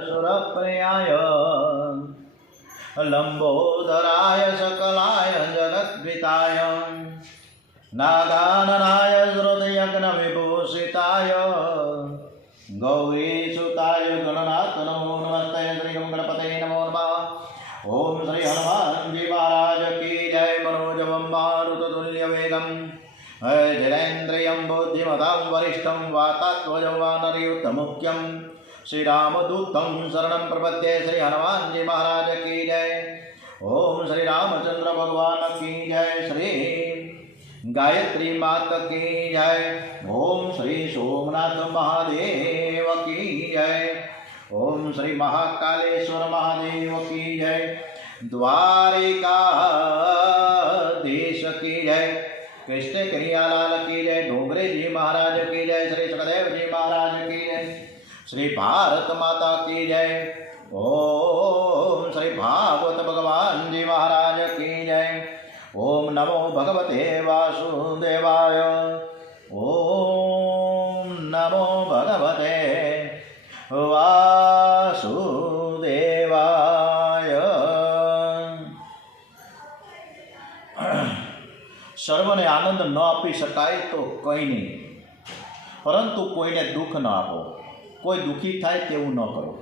सुरप्रियाय लंबोदराय सकलाय जगद्विताय नागाननाय श्रुतयज्ञविभूषिताय गौरीसुताय गणनाथ नमो नमस्ते। श्री गणपते नमो नमः। ओम श्री हनुमान जी महाराज की जय। मनोजवं मारुततुल्य वेगं जयेन्द्रियं बुद्धिमतां वरिष्ठं वातात्मजं वानरयुतमुख्यं श्रीरामदूतं शरणं प्रपद्ये। श्री हनुमान जी महाराज की जय। ओम श्री रामचंद्र भगवान की जय। श्री गायत्री माता की जय। ओम श्री सोमनाथ महादेव की जय। ओम श्री महाकालेश्वर महादेव की जय। द्वारिकाधीश की जय। कृष्ण कन्हैयालाल की जय। डोंगरे जी महाराज की जय। श्री सुखदेव जी महाराज की जय। श्री भारत माता की जय। ओम श्री भागवत भगवान जी महाराज की जय। ओम नमो भगवते वासुदेवाय। ओम नमो भगवते वासुदेवाय। સર્વને આનંદ ન આપી શકાય તો કંઈ નહીં, પરંતુ કોઈને દુઃખ ન આપો, કોઈ દુઃખી થાય તેવું ન કરો।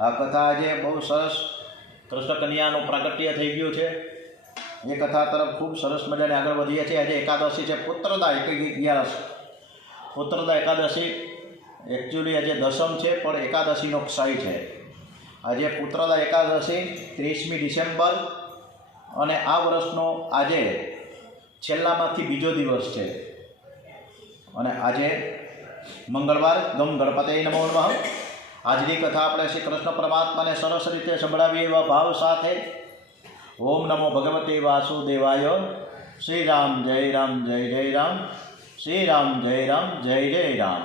આ કથા આજે બહુ સરસ કૃષ્ણ કન્યાનું પ્રાગટ્ય થઈ ગયું છે। એ કથા તરફ ખૂબ સરસ મજાને આગળ વધીએ છીએ। આજે એકાદશી છે, પુત્રદા 11 પુત્રદા એકાદશી એકચ્યુઅલી આજે દસમ છે, પણ એકાદશીનો ક્ષય છે। આજે પુત્રદા એકાદશી 30મી ડિસેમ્બર અને આ વર્ષનો આજે છેલ્લામાંથી બીજો દિવસ છે અને આજે મંગળવાર। ગમ ગણપતે નમો નમઃ। આજની કથા આપણે શ્રી કૃષ્ણ પરમાત્માને સરસ રીતે સંભળાવીએ એવા ભાવ સાથે। ઓમ નમો ભગવતે વાસુદેવાય। શ્રી રામ જય રામ જય જય રામ। શ્રી રામ જય રામ જય જય રામ।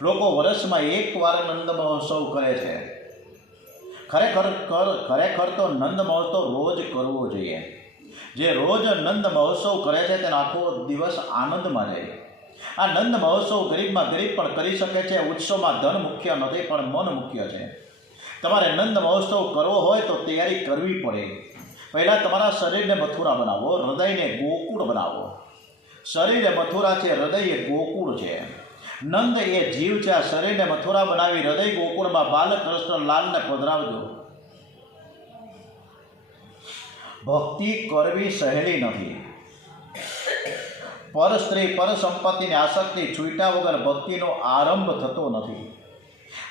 લોકો વર્ષમાં એકવાર નંદ મહોત્સવ કરે છે। ખરેખર તો નંદ મહોત્સવ રોજ કરવો જોઈએ। જે રોજ નંદ મહોત્સવ કરે છે તેનો આખો દિવસ આનંદમાં જાય। આ નંદ મહોત્સવ ગરીબમાં ગરીબ પણ કરી શકે છે। ઉત્સવમાં ધન મુખ્ય નથી, પણ મન મુખ્ય છે। તમારે નંદ મહોત્સવ કરવો હોય તો તૈયારી કરવી પડે। પહેલાં તમારા શરીરને મથુરા બનાવો, હૃદયને ગોકુળ બનાવો। શરીર એ મથુરા છે, હૃદય એ ગોકુળ છે। નંદ એ જીવ છે। આ શરીરને મથુરા બનાવી હૃદય ગોકુળમાં બાલકૃષ્ણ લાલને પધરાવજો। ભક્તિ કરવી સહેલી નથી। પર સ્ત્રી પર સંપત્તિની આસક્તિ છૂટ્યા વગર ભક્તિનો આરંભ થતો નથી।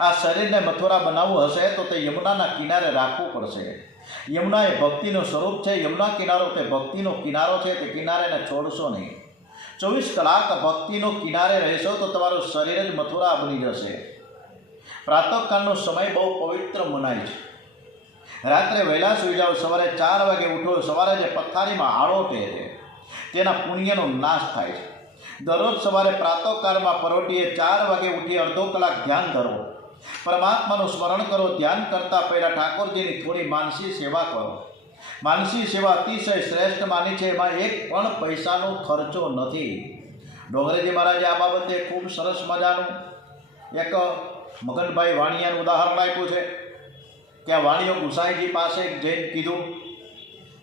આ શરીરને મથુરા બનાવવું હશે તો તે યમુનાના કિનારે રાખવું પડશે। યમુના એ ભક્તિનું સ્વરૂપ છે। યમુના કિનારો તે ભક્તિનો કિનારો છે। તે કિનારેને છોડશો નહીં। 24 કલાક ભક્તિનો કિનારે રહેશો તો તમારું શરીર જ મથુરા બની જશે। પ્રાતઃકાળનો સમય બહુ પવિત્ર મનાય છે। રાત્રે વહેલા સૂઈ જાઓ, સવારે 4 વાગે ઉઠો। સવારે જે પથારીમાં આળોટે છે તેના પુણ્યનો નાશ થાય છે। દરરોજ સવારે પ્રાતઃકાળમાં પરોઢીએ 4 વાગે ઉઠી અડધો કલાક ધ્યાન ધરો, પરમાત્માનું સ્મરણ કરો। ધ્યાન કરતાં પહેલાં ઠાકોરજીની થોડી માનસી સેવા કરો। માનસી સેવા અતિશય શ્રેષ્ઠ માની છે। એમાં એક પણ પૈસાનો ખર્ચો નથી। ડોંગરેજી મહારાજે આ બાબતે ખૂબ સરસ મજાનું એક મગનભાઈ વાણિયાનું ઉદાહરણ આપ્યું છે કે આ વાણિયો ગુસાઈજી પાસે જઈને કીધું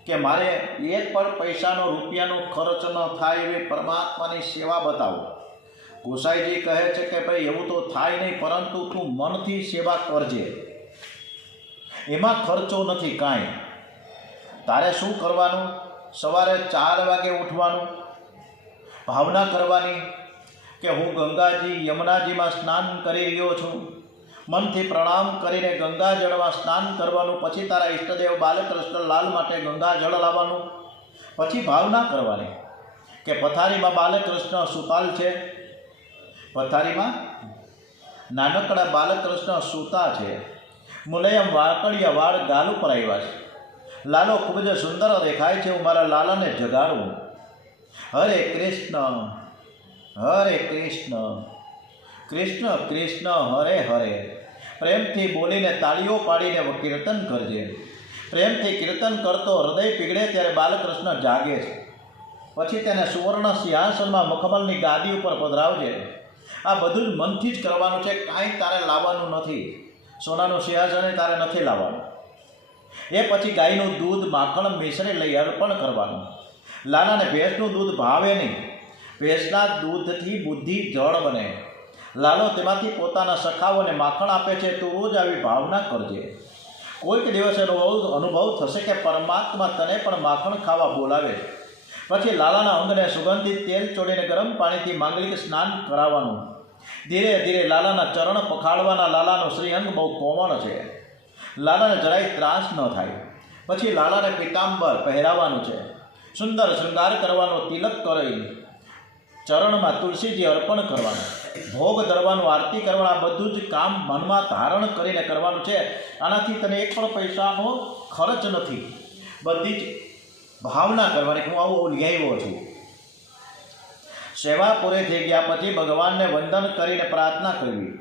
કે મારે એક પણ પૈસાનો રૂપિયાનો ખર્ચ ન થાય એવી પરમાત્માની સેવા બતાવો। ગુસાઈજી કહે છે કે ભાઈ એવું તો થાય નહીં, પરંતુ તું મનથી સેવા કરજે, એમાં ખર્ચો નથી કાંઈ। તારે શું કરવાનું? સવારે 4 વાગે ઉઠવાનું, ભાવના કરવાની કે હું ગંગાજી યમુનાજીમાં સ્નાન કરી રહ્યો છું। મનથી પ્રણામ કરીને ગંગાજળમાં સ્નાન કરવાનું। પછી તારા ઈષ્ટદેવ બાલકૃષ્ણ લાલ માટે ગંગાજળ લાવવાનું। પછી ભાવના કરવાની કે પથારીમાં બાલકૃષ્ણ સુતાલ છે, પથારીમાં નાનકડા બાલકૃષ્ણ સૂતા છે। મુલાયમ વાકડિયા વાળ ગાલ ઉપર આવ્યા છે। લાલો ખૂબ જ સુંદર દેખાય છે। હું મારા લાલાને જગાડું। હરે કૃષ્ણ હરે કૃષ્ણ કૃષ્ણ કૃષ્ણ હરે હરે। પ્રેમથી બોલીને તાળીઓ પાડીને કીર્તન કરજે। પ્રેમથી કીર્તન કરતો હૃદય પીગળે ત્યારે બાલકૃષ્ણ જાગે છે। પછી તેને સુવર્ણ સિંહાસનમાં મખમલની ગાદી ઉપર પધરાવજે। આ બધું જ મનથી જ કરવાનું છે, કાંઈ તારે લાવવાનું નથી। સોનાનું સિંહાસન તારે નથી લાવવાનું. એ પછી ગાયનું દૂધ માખણ મિશ્રી લઈ અર્પણ કરવાનું. લાલાને ભેંસનું દૂધ ભાવે નહીં. ભેંસના દૂધથી બુદ્ધિ જળ બને. લાલો તેમાંથી પોતાના સખાઓને માખણ આપે છે. તું રોજ આવી ભાવના કરજે. કોઈક દિવસે અનુભવ થશે કે પરમાત્મા તને પણ માખણ ખાવા બોલાવે. પછી લાલાના અંગને સુગંધિત તેલ ચોડીને ગરમ પાણીથી માંગલિક સ્નાન કરાવવાનું. ધીરે ધીરે લાલાના ચરણ પખાડવાના. લાલાનો શ્રીઅંગ બહુ કોમળ છે. લાલાને જરાય ત્રાસ ન થાય. પછી લાલાને પીતાંબર પહેરાવવાનું છે. સુંદર શૃંગાર કરવાનો. તિલક કરી ચરણમાં તુલસીજી અર્પણ કરવાનું. ભોગ ધરવાનું, આરતી કરવાના. બધું જ કામ મનમાં ધારણ કરીને કરવાનું છે. આનાથી તને એક પણ પૈસાનો ખર્ચ નથી. બધી જ ભાવના કરવાની હું આવું લઈ આવ્યો છું. સેવા પૂરી થઈ ગયા પછી ભગવાનને વંદન કરીને પ્રાર્થના કરવી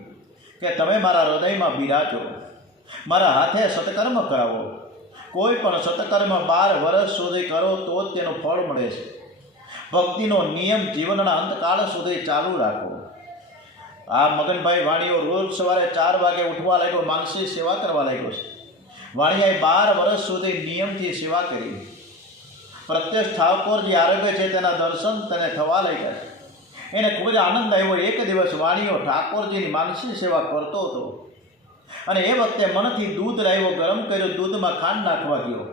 કે તમે મારા હૃદયમાં બિરાજો. મારા હાથે સત્કર્મ કરાવો. કોઈ પણ સત્કર્મ 12 વર્ષ સુધી કરો તો જ તેનું ફળ મળે છે. ભક્તિનો નિયમ જીવનના અંતકાળ સુધી ચાલુ રાખો. આ મગનભાઈ વાણીઓ રોજ સવારે 4 વાગે ઉઠવા લાગ્યો, માનસી સેવા કરવા લાગ્યો છે. વાણિયાએ 12 વર્ષ સુધી નિયમથી સેવા કરી. પ્રત્યક્ષ ઠાકોર જે આરોગ્ય છે તેના દર્શન તેને થવા લાગ્યા છે. એને ખૂબ જ આનંદ આવ્યો. એક દિવસ વાણીઓ ઠાકોરજીની માનસી સેવા કરતો હતો અને એ વખતે મનથી દૂધ લાવ્યો, ગરમ કર્યો, દૂધમાં ખાંડ નાખવા ગયો,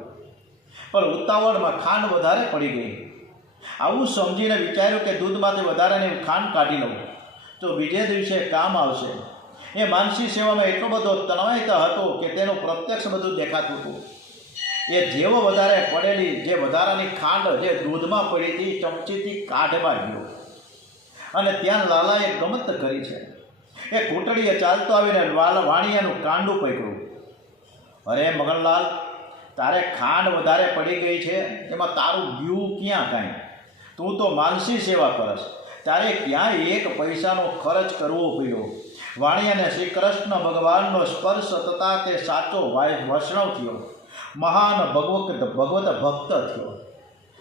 પણ ઉતાવળમાં ખાંડ વધારે પડી ગઈ. આવું સમજીને વિચાર્યું કે દૂધમાંથી વધારાની ખાંડ કાઢી લઉં તો બીજે દિવસે કામ આવશે. એ માનસી સેવામાં એટલો બધો તન્મયતા હતો કે તેનું પ્રત્યક્ષ બધું દેખાતું હતું. એ જેવો વધારે પડેલી જે વધારાની ખાંડ જે દૂધમાં પડી હતી ચમચીથી કાઢવા ગયો અને ત્યાં લાલાએ ગમત કરી છે. એ ઘૂંટડીએ ચાલતો આવીને વાણિયાનું કાંડું પકડ્યું. અરે મગનલાલ, તારે ખાંડ વધારે પડી ગઈ છે, એમાં તારું ગયું ક્યાં કાંઈ? તું તો માનસી સેવા કરશ, તારે ક્યાં એક પૈસાનો ખર્ચ કરવો પડ્યો. વાણિયાને શ્રી કૃષ્ણ ભગવાનનો સ્પર્શ થતાં તે સાચો વૈષ્ણવ થયો, મહાન ભગવત ભક્ત થયો.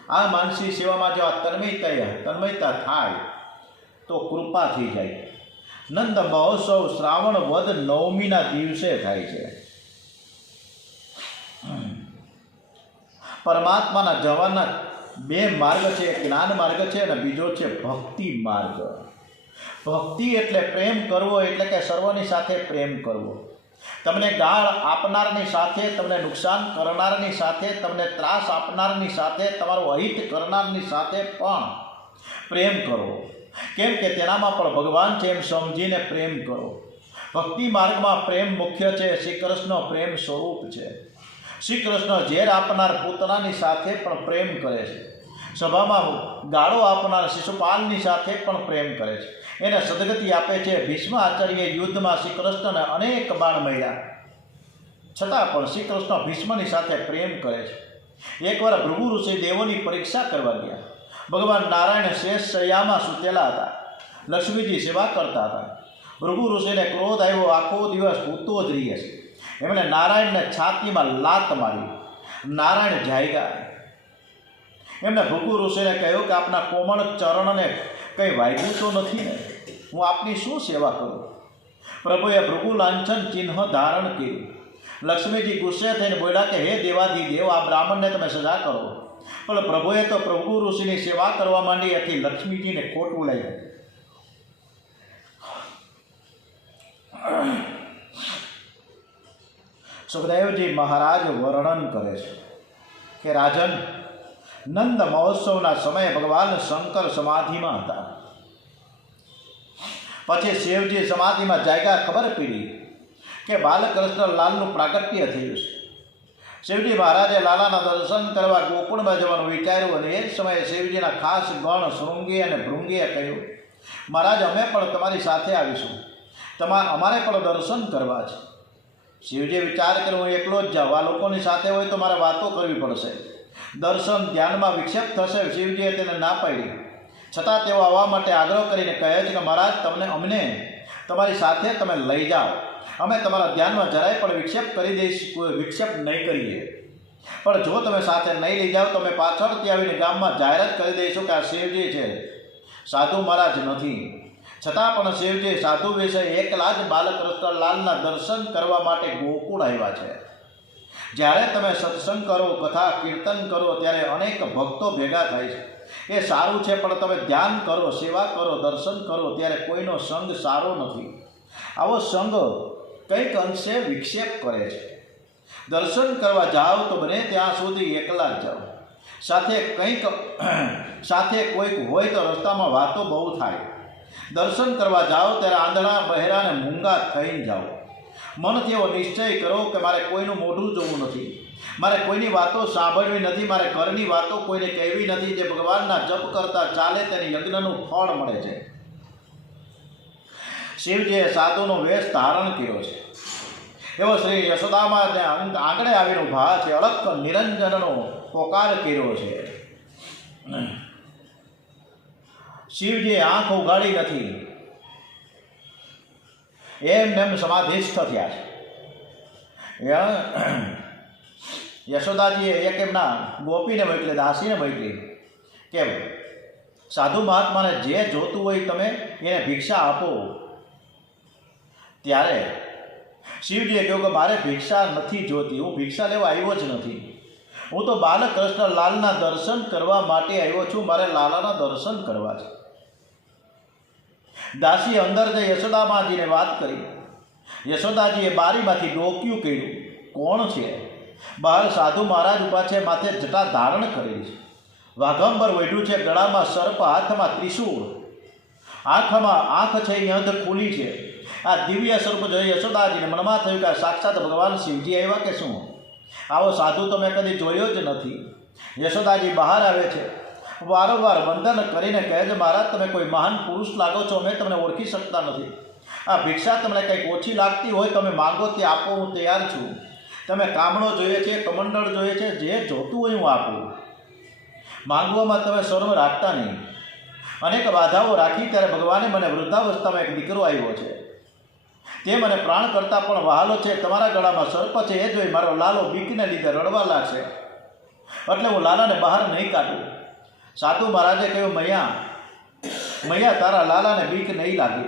આ માનસી સેવામાં જો આ તન્મયતા થાય તો કૃપા થઈ જાય. નંદ મહોત્સવ શ્રાવણ વદ 9મીના દિવસે થાય છે. પરમાત્માના જવાના 2 માર્ગ છે. એક જ્ઞાન માર્ગ છે અને બીજો છે ભક્તિ માર્ગ. ભક્તિ એટલે પ્રેમ કરવો, એટલે કે સર્વની સાથે પ્રેમ કરવો. તમને ગાળ આપનારની સાથે, તમને નુકસાન કરનારની સાથે, તમને ત્રાસ આપનારની સાથે, તમારું અહિત કરનારની સાથે પણ પ્રેમ કરો. કેમ કે તેનામાં પણ ભગવાન છે એમ સમજીને પ્રેમ કરો. ભક્તિ માર્ગમાં પ્રેમ મુખ્ય છે. શ્રી કૃષ્ણ પ્રેમ સ્વરૂપ છે. શ્રી કૃષ્ણ ઝેર આપનાર પૂતનાની સાથે પણ પ્રેમ કરે છે. સભામાં ગાળો આપનાર શિશુપાલની સાથે પણ પ્રેમ કરે છે. એને સદગતિ આપે છે. ભીષ્મ આચાર્ય યુદ્ધમાં શ્રી કૃષ્ણને અનેક બાણ મળ્યા, છતાં પણ શ્રી કૃષ્ણ ભીષ્મની સાથે પ્રેમ કરે છે. એકવાર ભૃગુ ઋષિ દેવોની પરીક્ષા કરવા ગયા. ભગવાન નારાયણ શેષ શૈયામાં સૂતેલા હતા. લક્ષ્મીજી સેવા કરતા હતા. ભૃગુ ઋષિને ક્રોધ આવ્યો. આખો દિવસ ભૂતો જ રહીએ છે. એમણે નારાયણને છાતીમાં લાત મારી. નારાયણ જાગ્યા. એમણે ભૃગુ ઋષિને કહ્યું કે આપના કોમળ ચરણને કંઈ વાગ્યું તો નથી ને? હું આપની શું સેવા કરું? પ્રભુએ ભૃગુ લાંછન ચિહ્ન ધારણ કર્યું. લક્ષ્મીજી ગુસ્સે થઈને બોલ્યા કે હે દેવાધિદેવ, આ બ્રાહ્મણને તમે સજા કરો. પણ પ્રભુએ તો ભૃગુ ઋષિની સેવા કરવા માંડી હતી. લક્ષ્મીજીને ખોટું લાગ્યું. સુખદેવજી મહારાજ વર્ણન કરે છે કે રાજન, નંદ મહોત્સવના સમયે ભગવાન શંકર સમાધિમાં હતા. પછી શિવજી સમાધિમાં જાગ્યા. ખબર પડી કે બાલકૃષ્ણ લાલનું પ્રાગટ્ય થયું છે. શિવજી મહારાજે લાલાના દર્શન કરવા ગોકુળમાં જવાનું વિચાર્યું અને એ જ સમયે શિવજીના ખાસ ગણ શૃંગી અને ભૃંગીએ કહ્યું, મહારાજ, અમે પણ તમારી સાથે આવીશું. અમારે પણ દર્શન કરવા છે. શિવજીએ વિચાર કર્યો, હું એકલો જ જાઉં. આ લોકોની સાથે હોય તો મારે વાતો કરવી પડશે. દર્શન ધ્યાનમાં વિક્ષેપ થશે. શિવજીએ તેને ના પાડી. છતાં તેઓ આવવા માટે આગ્રહ કરીને કહે છે કે મહારાજ, અમને તમારી સાથે તમે લઈ જાઓ. અમે તમારા ધ્યાનમાં જરાય પણ વિક્ષેપ નહીં કરીએ. પણ જો તમે સાથે નહીં લઈ જાઓ તો અમે પાછળથી આવીને ગામમાં જાહેરાત કરી દઈશું કે આ શિવજી છે, સાધુ મહારાજ નથી. છતાં પણ શિવજી સાધુ વિશે એકલા જ બાલકૃષ્ણલાલના દર્શન કરવા માટે ગોકુળ આવ્યા છે. જ્યારે તમે સત્સંગ કરો, કથા કીર્તન કરો ત્યારે અનેક ભક્તો ભેગા થાય છે. એ સારું છે, પણ તમે ધ્યાન કરો, સેવા કરો, દર્શન કરો ત્યારે કોઈનો સંગ સારો નથી. આવો સંગ કંઈક અંશે વિક્ષેપ કરે છે. દર્શન કરવા જાઓ તો બને ત્યાં સુધી એકલા જ જાઓ. સાથે કોઈક હોય તો રસ્તામાં વાતો બહુ થાય. દર્શન કરવા જાઓ ત્યારે આંધળા, બહેરા અને મૂંગા થઈને જાઓ. મનથી એવો નિશ્ચય કરો કે મારે કોઈનું મોઢું જોવું નથી, મારે કોઈની વાતો સાંભળવી નથી, મારે ઘરની વાતો કોઈને કહેવી નથી. જે ભગવાનના જપ કરતા ચાલે તેને યજ્ઞનું ફળ મળે છે. શિવજીએ સાધુનો વેશ ધારણ કર્યો છે. એવો શ્રી યશોદામાં આંગણે આવીને ઊભા છે. અલખ નિરંજનનો પોકાર કર્યો છે. શિવજીએ આંખ ઉઘાડી નથી, એમ સમાધિસ્થ થયા છે. યશોદાજીએ એક એમના ગોપીને મોકલી, દાસીને મોકલી, કેમ સાધુ મહાત્માને જે જોતું હોય તમે એને ભિક્ષા આપો. ત્યારે શિવજીએ કહ્યું કે મારે ભિક્ષા નથી જોતી, હું ભિક્ષા લેવા આવ્યો જ નથી. હું તો બાલકૃષ્ણલાલના દર્શન કરવા માટે આવ્યો છું, મારે લાલાના દર્શન કરવા છે. દાસીએ અંદર જઈ યશોદામાજીને વાત કરી. યશોદાજીએ બારીમાંથી ડોક્યું કર્યું, કોણ છે? બહાર સાધુ મહારાજ ઊભા છે, માથે જટા ધારણ કરેલી છે, વાઘંબર ઓઢ્યું છે, ગળામાં સર્પ, હાથમાં ત્રિશૂળ, આંખ છે એ અંધ ખુલી છે. આ દિવ્ય સ્વરૂપ જોઈ યશોદાજીને મનમાં થયું કે સાક્ષાત ભગવાન શિવજી આવ્યા કે શું? આવો સાધુ તો મેં કદી જોયો જ નથી. યશોદાજી બહાર આવે છે, વારંવાર વંદન કરીને કહે છે, મહારાજ તમે કોઈ મહાન પુરુષ લાગો છો, અમે તમને ઓળખી શકતા નથી. આ ભિક્ષા તમને કંઈક ઓછી લાગતી હોય તમે માંગો તે આપો, હું તૈયાર છું. તમે કામણો જોઈએ છે, કમંડળ જોઈએ છે, જે જોતું હોય હું આપું. માંગવામાં તમે શરમ રાખતા નહીં. અનેક બાધાઓ રાખી ત્યારે ભગવાને મને વૃદ્ધાવસ્થામાં એક દીકરો આવ્યો છે, તે મને પ્રાણ કરતાં પણ વહાલો છે. તમારા ગળામાં સર્પ છે એ જોઈ મારો લાલો બીકને લીધે રડવા લાગશે, એટલે હું લાલાને બહાર નહીં કાઢું. સાધુ મહારાજે કહ્યું, મૈયા તારા લાલાને બીક નહીં લાગે.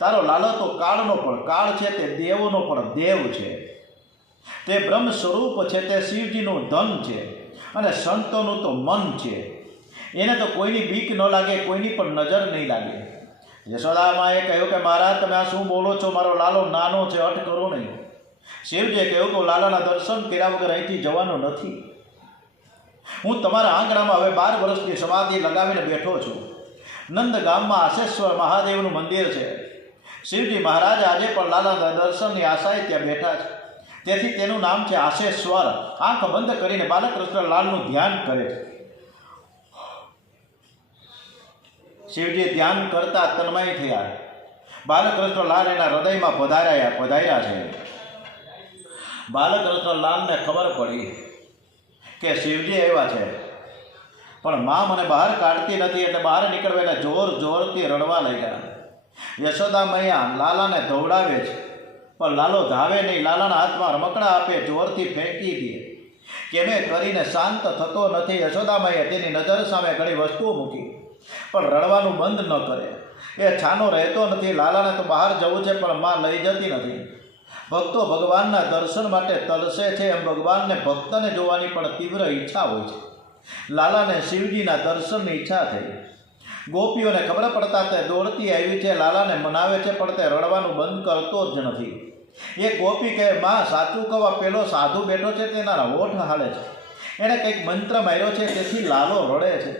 તારો લાલો તો કાળનો પણ કાળ છે, તે દેવોનો પણ દેવ છે, તે બ્રહ્મ સ્વરૂપ છે, તે શિવજીનું ધન છે અને સંતોનું તો મન છે. એને તો કોઈની બીક ન લાગે, કોઈની પણ નજર નહીં લાગે. યશોદામાએ કહ્યું કે મહારાજ તમે આ શું બોલો છો? મારો લાલો નાનો છે, અટ કરો નહીં. શિવજીએ કહ્યું કે લાલાના દર્શન કર્યા વગર અહીંથી જવાનું નથી. હું તમારા આંગણામાં હવે 12 વર્ષની સમાધિ લગાવીને બેઠો છું. નંદ ગામમાં આશેશ્વર મહાદેવનું મંદિર છે. શિવજી મહારાજ આજે પણ લાલાના દર્શનની આશાએ ત્યાં બેઠા છે, તેથી તેનું નામ છે આશેશ્વર. આંખ બંધ કરીને બાલકૃષ્ણલાલનું ધ્યાન કરે છે. શિવજી ધ્યાન કરતા તન્મય થયા. બાલકૃષ્ણલાલ એના હૃદયમાં પધાર્યા છે. બાલકૃષ્ણલાલને ખબર પડી કે શિવજી આવ્યા છે, પણ મા મને બહાર કાઢતી નથી, એટલે બહાર નીકળવા એને જોરથી રડવા લાગ્યા. યશોદા મૈયા લાલાને ધવડાવે છે, પણ લાલો ધાવે નહીં. લાલાના હાથમાં રમકડા આપે, જોરથી ફેંકી દે. કેમે કરીને શાંત થતો નથી. યશોદા મૈયા તેની નજર સામે ઘણી વસ્તુઓ મૂકી, પણ રડવાનું બંધ ન કરે. એ છાનો રહેતો નથી. લાલાને તો બહાર જવું છે, પણ માં લઈ જતી નથી. ભક્તો ભગવાનના દર્શન માટે તરસે છે, એમ ભગવાનને ભક્તને જોવાની પણ તીવ્ર ઈચ્છા હોય છે. લાલાને શિવજીના દર્શનની ઈચ્છા થઈ. ગોપીઓને ખબર પડતા તે દોડતી આવી છે, લાલાને મનાવે છે, પણ તે રડવાનું બંધ કરતો જ નથી. એ ગોપી કહે, માં સાચું કહેવા પેલો સાધુ બેઠો છે તેના હોઠ હાલે છે, એણે કંઈક મંત્ર માર્યો છે, તેથી લાલો રડે છે.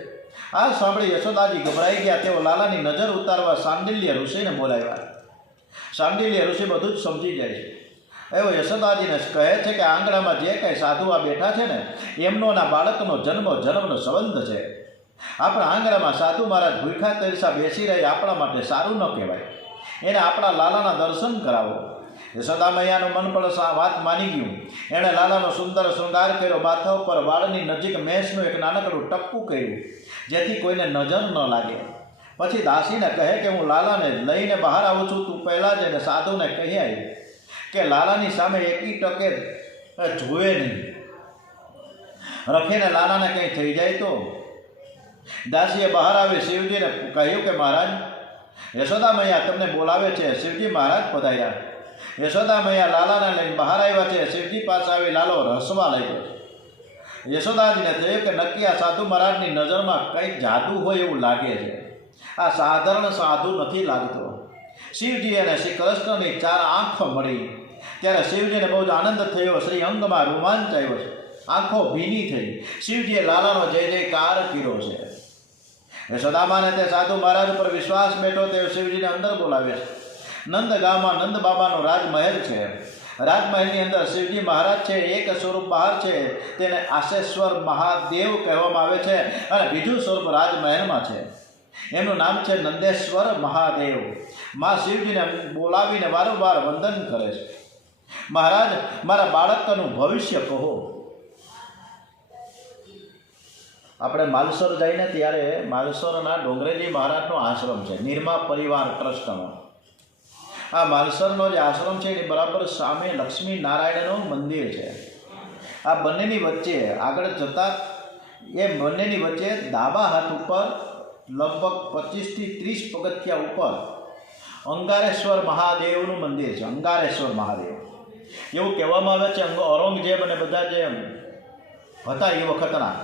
આ સાંભળી યશોદાજી ગભરાઈ ગયા. તેઓ લાલાની નજર ઉતારવા શાંડિલ્ય ઋષિને બોલાવ્યા. શાંડિલ્ય ઋષિ બધું જ સમજી જાય છે. એવો યશોદાજીને કહે છે કે આંગણામાં જે કંઈ સાધુ આ બેઠા છે ને, એમનો ના બાળકનો જન્મનો સંબંધ છે. આપણા આંગણામાં સાધુ મહારાજ ભૂખા તરસા બેસી રહી, આપણા માટે સારું ન કહેવાય. એને આપણા લાલાના દર્શન કરાવો. યશોદા મૈયાનું મન પણ વાત માની ગયું. એણે લાલાનો સુંદર શૃંગાર કર્યો. માથા ઉપર વાળની નજીક મેષનું એક નાનકડું ટપકું કર્યું, જેથી કોઈને નજર ન લાગે. પછી દાસીને કહે કે હું લાલાને લઈને બહાર આવું છું, તું પહેલાં જ એને સાધુને કહી આવી કે લાલાની સામે એકી ટકે જોવે નહીં, રખેને લાલાને કંઈ થઈ જાય તો. દાસીએ બહાર આવી શિવજીને કહ્યું કે મહારાજ યશોદા મૈયા તમને બોલાવે છે, શિવજી મહારાજ પધાર્યા. યશોદા મૈયા લાલાને લઈને બહાર આવ્યા છે. શિવજી પાસે આવી લાલો રસવા લાગ્યો છે. યશોદાજીને થયું કે નક્કી આ સાધુ મહારાજની નજરમાં કંઈક જાદુ હોય એવું લાગે છે. આ સાધારણ સાધુ નથી લાગતો. શિવજી અને શ્રી કૃષ્ણની 4 આંખો મળી ત્યારે શિવજીને બહુ જ આનંદ થયો. શ્રી અંગમાં રોમાંચ આવ્યો છે, આંખો ભીની થઈ. શિવજીએ લાલાનો જય જયકાર કર્યો છે. યશોદામાને તે સાધુ મહારાજ ઉપર વિશ્વાસ બેઠો તે શિવજીને અંદર બોલાવે છે. નંદ ગામમાં નંદ બાબાનો રાજમહેલ છે. રાજમહેલની અંદર શિવજી મહારાજ છે, એક સ્વરૂપ બહાર છે, તેને આશેશ્વર મહાદેવ કહેવામાં આવે છે. અને બીજું સ્વરૂપ રાજમહેલમાં છે, એમનું નામ છે નંદેશ્વર મહાદેવ. માં શિવજીને બોલાવીને વારંવાર વંદન કરે છે. મહારાજ, મારા બાળકનું ભવિષ્ય કહો. આપણે માલસર જઈને ત્યારે માલસરના ડોંગરેજી મહારાજનો આશ્રમ છે, નિર્મા પરિવાર ટ્રસ્ટનો. આ માલસરનો જે આશ્રમ છે એની બરાબર સામે લક્ષ્મી નારાયણનું મંદિર છે. આ બંનેની વચ્ચે આગળ જતાં એ બંનેની વચ્ચે ડાબા હાથ ઉપર લગભગ 25 થી 30 પગથિયા ઉપર અંગારેશ્વર મહાદેવનું મંદિર છે. અંગારેશ્વર મહાદેવ એવું કહેવામાં આવે છે. ઔરંગઝેબ અને બધા જે હતા એ વખતના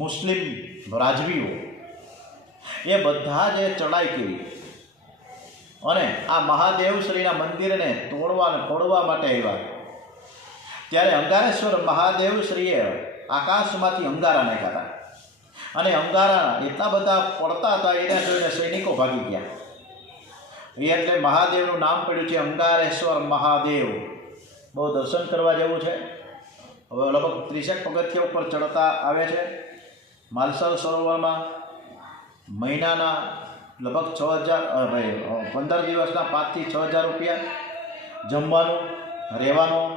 મુસ્લિમ રાજવીઓ એ બધા જે ચડાઈ કરી અને આ મહાદેવ શ્રીના મંદિરને તોડવા માટે આવ્યા ત્યારે અંગારેશ્વર મહાદેવ શ્રીએ આકાશમાંથી અંગારા નાખ્યા હતા. અને અંગારા એટલા બધા પડતા હતા એને જોઈને સૈનિકો ભાગી ગયા. એટલે મહાદેવનું નામ પડ્યું છે અંગારેશ્વર મહાદેવ. બહુ દર્શન કરવા જેવું છે. હવે લગભગ 30 પગથિયા ઉપર ચડતા આવે છે. માલસર સરોવરમાં મહિનાના લગભગ 15 દિવસના 5 થી 6,000 રૂપિયા. જમવાનું રહેવાનું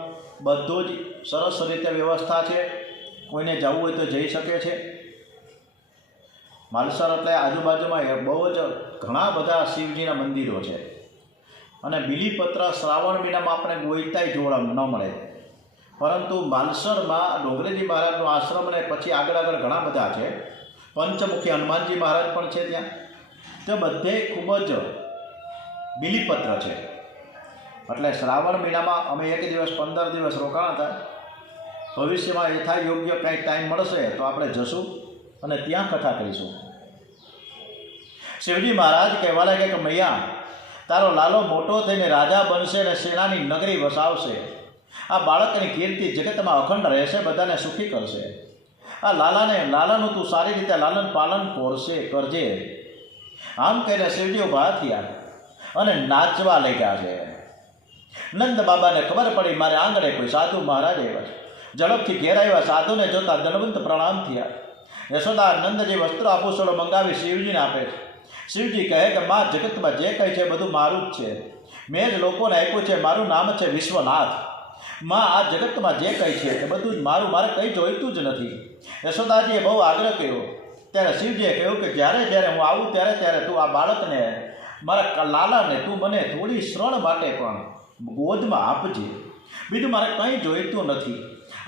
બધું જ સરસ રીતે વ્યવસ્થા છે. કોઈને જવું હોય તો જઈ શકે છે. માલસર એટલે આજુબાજુમાં બહુ જ ઘણા બધા શિવજીના મંદિરો છે. અને બીલીપત્ર શ્રાવણ મહિનામાં આપણે ગોઈતાય જોવા ન મળે. પરંતુ માલસરમાં ડોંગરેજી મહારાજનો આશ્રમ અને પછી આગળ ઘણા બધા છે. પંચમુખી હનુમાનજી મહારાજ પણ છે ત્યાં. તે બધે ખૂબ જ બીલીપત્ર છે. એટલે શ્રાવણ મહિનામાં અમે 1 દિવસ 15 દિવસ રોકાણ હતા. ભવિષ્યમાં યથા યોગ્ય કાંઈ ટાઈમ મળશે તો આપણે જશું અને ત્યાં કથા કરીશું. શિવજી મહારાજ કહેવા લાગે કે મૈયા, તારો લાલો મોટો થઈને રાજા બનશે અને સેનાની નગરી વસાવશે. આ બાળકની કીર્તિ જગતમાં અખંડ રહેશે, બધાને સુખી કરશે. આ લાલાનું તું સારી રીતે લાલન પાલન કરજે. આમ કહીને શિવજી ઊભા થયા અને નાચવા લાગ્યા છે. નંદ બાબાને ખબર પડી મારે આંગણે કોઈ સાધુ મહારાજ આવ્યા છે. ઝડપથી ઘેર આવ્યા. સાધુને જોતા દંડવંત પ્રણામ થયા. યશોદા નંદજી વસ્ત્રો આભૂષણો મંગાવી શિવજીને આપે છે. શિવજી કહે કે માં, જગતમાં જે કંઈ છે બધું મારું જ છે. મેં જ લોકોને આપ્યું છે. મારું નામ છે વિશ્વનાથ. માં, આ જગતમાં જે કંઈ છે એ બધું જ મારું, મારે કંઈ જોઈતું જ નથી. યશોદાજીએ બહુ આગ્રહ કર્યો. ત્યારે શિવજીએ કહ્યું કે જ્યારે હું આવું ત્યારે તું આ બાળકને, મારા લાલાને તું મને થોડી ક્ષણ માટે પણ ગોદમાં આપજે. બીજું મારે કંઈ જોઈતું નથી.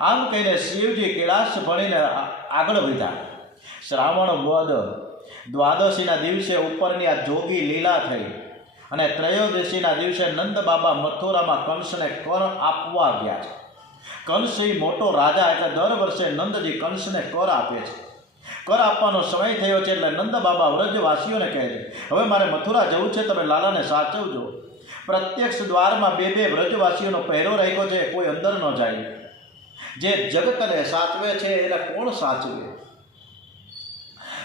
આમ કહીને શિવજી કૈલાસ ભણીને આગળ વધ્યા. શ્રાવણ વદ દ્વાદશીના દિવસે ઉપરની આ જોગી લીલા થઈ અને ત્રયોદશીના દિવસે નંદ બાબા મથુરામાં કંસને કર આપવા ગયા છે. કંસ એ મોટો રાજા, એટલે દર વર્ષે નંદજી કંસને કર આપે છે. કર આપવાનો સમય થયો છે એટલે નંદ બાબા વ્રજવાસીઓને કહે છે, હવે મારે મથુરા જવું છે, તમે લાલાને સાચવજો. પ્રત્યક્ષ દ્વારમાં 2 વ્રજવાસીઓનો પહેરો રાખ્યો છે, કોઈ અંદર ન જાય. જે જગતને સાચવે છે એને કોણ સાચવે?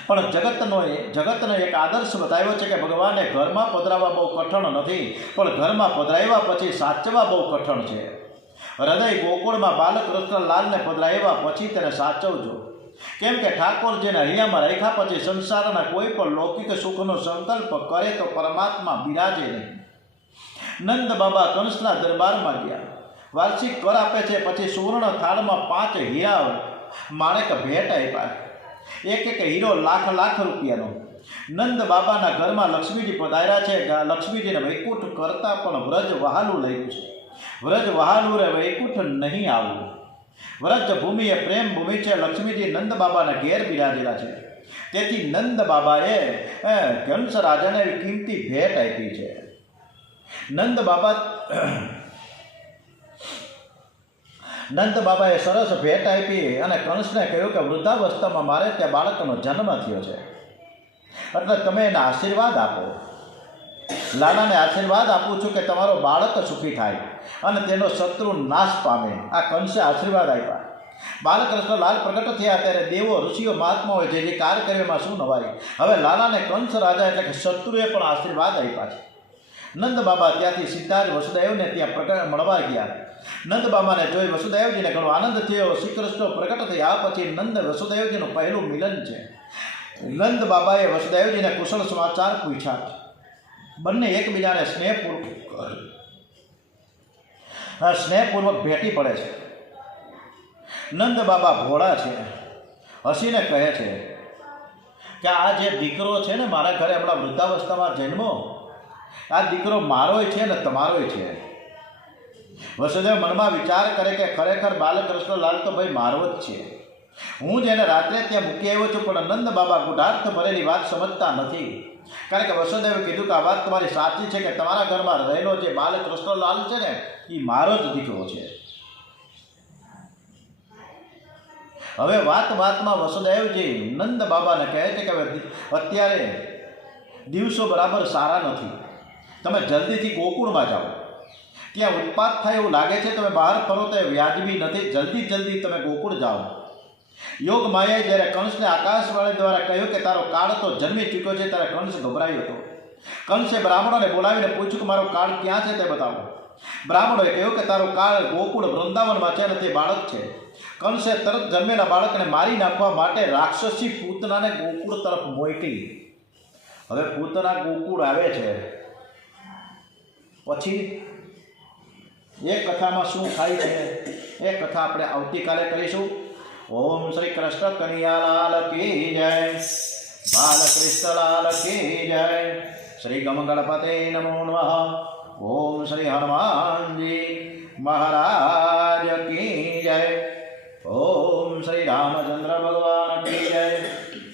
પણ જગતનો એક આદર્શ બતાવ્યો છે કે ભગવાને ઘરમાં પધરાવવા બહુ કઠણ નથી, પણ ઘરમાં પધરાવ્યા પછી સાચવા બહુ કઠણ છે. હૃદય ગોકુળમાં બાલકૃષ્ણ લાલને પધરાવ્યા પછી તેને સાચવજો. કેમ કે ઠાકોરજીને હૈયામાં રાખ્યા પછી સંસારના કોઈ પણ લૌકિક સુખનો સંકલ્પ કરે તો પરમાત્મા બિરાજે નહીં. નંદ બાબા કંસના દરબારમાં ગયા. વાર્ષિક કર આપે છે. પછી સુવર્ણ થાળમાં 5 હીરા માણેક ભેટ આપ્યા. એક હીરો લાખ રૂપિયાનો. નંદ બાબાના ઘરમાં લક્ષ્મીજી પધાર્યા છે. લક્ષ્મીજીને વૈકુંઠ કરતાં પણ વ્રજ વહાલું લખ્યું છે. વ્રજ વહાલું રે વૈકુંઠ નહીં આવવું. વ્રજ ભૂમિ એ પ્રેમ ભૂમિ છે. લક્ષ્મીજી નંદ બાબાના ઘેર બિરાજેલા છે. તેથી નંદ બાબાએ કંસ રાજાને એવી કિંમતી ભેટ આપી છે. નંદ બાબાએ સરસ ભેટ આપી અને કંસને કહ્યું કે વૃદ્ધાવસ્થામાં મારે ત્યાં બાળકનો જન્મ થયો છે, એટલે તમે એને આશીર્વાદ આપો. લાલાને આશીર્વાદ આપું છું કે તમારો બાળક સુખી થાય અને તેનો શત્રુ નાશ પામે. આ કંસે આશીર્વાદ આપ્યા. બાલકૃષ્ણ લાલ પ્રગટ થયા ત્યારે દેવો, ઋષિઓ, મહાત્માઓએ જે કાર્ય કર્યો એમાં શું નવાય. હવે લાલાને કંસ રાજા એટલે કે શત્રુએ પણ આશીર્વાદ આપ્યા છે. નંદ બાબા ત્યાંથી સીધા જ વસુદેવને ત્યાં મળવા ગયા. નંદ બાબાને જોઈ વસુદેવજીને ઘણો આનંદ થયો. શ્રી કૃષ્ણ પ્રગટ થયા પછી નંદ વસુદેવજીનું પહેલું મિલન છે. નંદ બાબાએ વસુદેવજીને કુશળ સમાચાર પૂછ્યા. બંને એકબીજાને સ્નેહપૂર્વક ભેટી પડે છે. નંદ બાબા ભોળા છે. હસીને કહે છે કે આ જે દીકરો છે ને મારા ઘરે હમણાં વૃદ્ધાવસ્થામાં જન્મો, આ દીકરો મારોય છે ને તમારોય છે. વસુદેવ મનમાં વિચાર કરે કે ખરેખર બાલકૃષ્ણ લાલ તો ભાઈ મારો જ છે. હું જેને રાત્રે ત્યાં મૂકી આવ્યો છું, પણ નંદ બાબા ગુઢાર્થ ભરેલી વાત સમજતા નથી. કારણ કે વસુદેવે કીધું કે આ વાત તમારી સાચી છે કે તમારા ઘરમાં રહેલો જે બાલકૃષ્ણ લાલ છે ને એ મારો જ દીકરો છે. હવે વાતમાં વસુદેવજી નંદ બાબાને કહે છે કે અત્યારે દિવસો બરાબર સારા નથી, તમે જલ્દીથી ગોકુળમાં જાઓ. ત્યાં ઉત્પાત થાય એવું લાગે છે, તમે બહાર ફરો તો વ્યાજબી નથી. જલ્દી તમે ગોકુળ જાઓ. યોગ માયાએ જ્યારે કંસને આકાશવાણી દ્વારા કહ્યું કે તારો કાળ તો જન્મી ચૂક્યો છે, ત્યારે કંસ ગભરાયો હતો. કંસે બ્રાહ્મણોને બોલાવીને પૂછ્યું કે મારો કાળ ક્યાં છે તે બતાવો. બ્રાહ્મણોએ કહ્યું કે તારો કાળ ગોકુળ વૃંદાવનમાં છે અને તે બાળક છે. કંસે તરત જન્મેલા બાળકને મારી નાખવા માટે રાક્ષસી પૂતનાને ગોકુળ તરફ મોકલી. હવે પૂતના ગોકુળ આવે છે. પછી એ કથામાં શું થાય છે એ કથા આપણે આવતીકાલે કરીશું. ઓમ શ્રી કૃષ્ણ કનૈયાલાલ કી જય, બાલકૃષ્ણ લાલ કી જય. શ્રી ગમ ગણપતે નમો નમઃ. ઓમ શ્રી હનુમાનજી મહારાજ કી જય. ઓમ શ્રી રામચંદ્ર ભગવાન કી જય.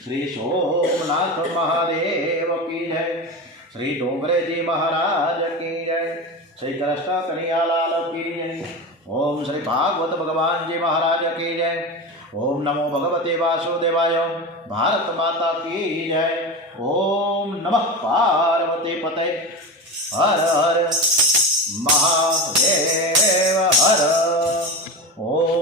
શ્રી સોમનાથ મહાદેવ કી જય. શ્રી ડોંગરેજી મહારાજ કી જય. શ્રી કૃષ્ણ કનૈયાલાલ કી જય. ઓમ શ્રી ભાગવત ભગવાનજી મહારાજ કી જય. ઓમ નમો ભગવતે વાસુદેવાય. ભારત માતા કી જય. ઓમ નમઃ પાર્વતી પતય. હર હર મહાદેવ હર. ઓમ